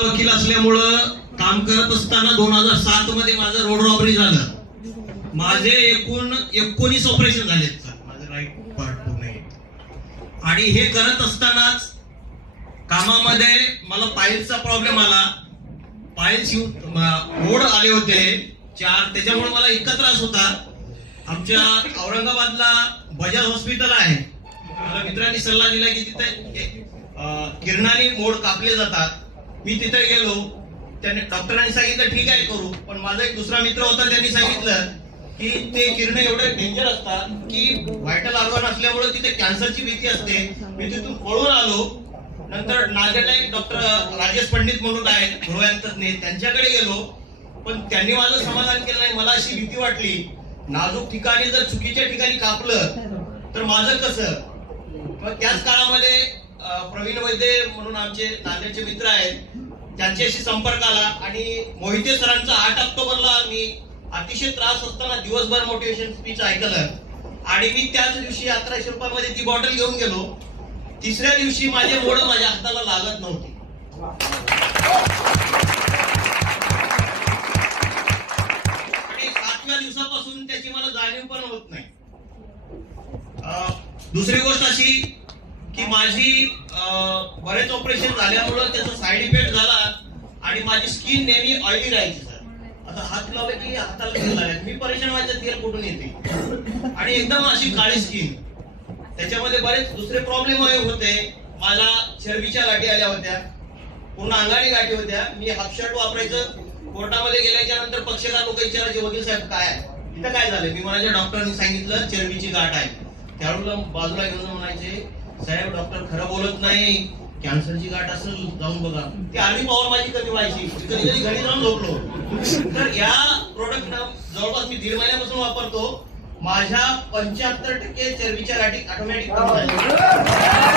वकील असल्यामुळं काम करत असताना 2007 मध्ये माझं रोड रॉबरी झालं. माझे एकूण 19 ऑपरेशन झालेत सर, माझं राईट पार्ट पूर्ण. आणि हे करत असतानाच कामामध्ये मला पायल्सचा प्रॉब्लेम आला. पायल्स मोड आले होते 4, त्याच्यामुळे मला इतका त्रास होता. आमच्या औरंगाबादला बजाज हॉस्पिटल आहे. मला मित्रांनी सल्ला दिला की तिथे किरणाने मोड कापले जातात. मी तिथे गेलो, त्याने डॉक्टरांनी सांगितलं ठीक आहे करू. पण माझा एक दुसरा मित्र होता, त्यांनी सांगितलं की ते किरण एवढे डेंजर असतात की व्हायटल ऑर्गन असल्यामुळे तिथे कॅन्सरची भीती असते. मी तिथून पळून आलो. नंतर नागेला एक डॉक्टर राजेश पंडित म्हणून आहेत गृहतज्ञ, त्यांच्याकडे गेलो. पण त्यांनी माझं समाधान केलं नाही. मला अशी भीती वाटली, नाजूक ठिकाणी जर चुकीच्या ठिकाणी कापलं तर माझं कसं. मग त्याच काळामध्ये प्रवीण वैद्य म्हणून आमचे नांदेडचे मित्र आहेत, त्यांच्याशी संपर्क आला आणि मोहिते सरांचा 8 ऑक्टोबरला मी अतिशय त्रास असताना दिवसभर मोटिवेशन स्पीच ऐकलं. आणि मी त्याच दिवशी 1100 रुपयामध्ये ती बॉटल घेऊन गेलो. तिसऱ्या दिवशी माझे मोड माझ्या हाताला लागत नव्हते. आणि 7व्या दिवसापासून त्याची मला जाणीव पण होत नाही. दुसरी गोष्ट अशी की माझी बरेच ऑपरेशन झाल्यामुळे त्याचा साईड इफेक्ट झाला आणि माझी स्किन नेहमी ऑइली राहायची सर. आता हात लावले की हाताला तेल लागायचं. मी परेशान व्हायचं, तेल कुठून येते आणि एकदम अशी काळी स्किन. त्याच्यामध्ये बरेच दुसरे प्रॉब्लेम होते. मला चरबीच्या गाठी आल्या होत्या, पूर्ण अंगाने गाठी होत्या. मी हाफ शर्ट वापरायचं. कोर्टामध्ये गेल्याच्या नंतर पक्षकार लोक विचारायचे वकील साहेब काय आहे इथं, काय झालं. मी म्हणायच्या डॉक्टरांनी सांगितलं चरबीची गाठ आहे. त्यावेळेला बाजूला घेऊन म्हणायचे साहेब डॉक्टर खरं बोलत नाही, कॅन्सरची गाठ असेल, जाऊन बघा. ती अर्धी पावर माझी कमी व्हायची. कधी कधी घरी जाऊन झोपलो. तर या प्रोडक्ट जवळपास मी 1.5 महिन्यापासून वापरतो. माझ्या 75% चरबीच्या गाठी ऑटोमॅटिक कमी झाल्या.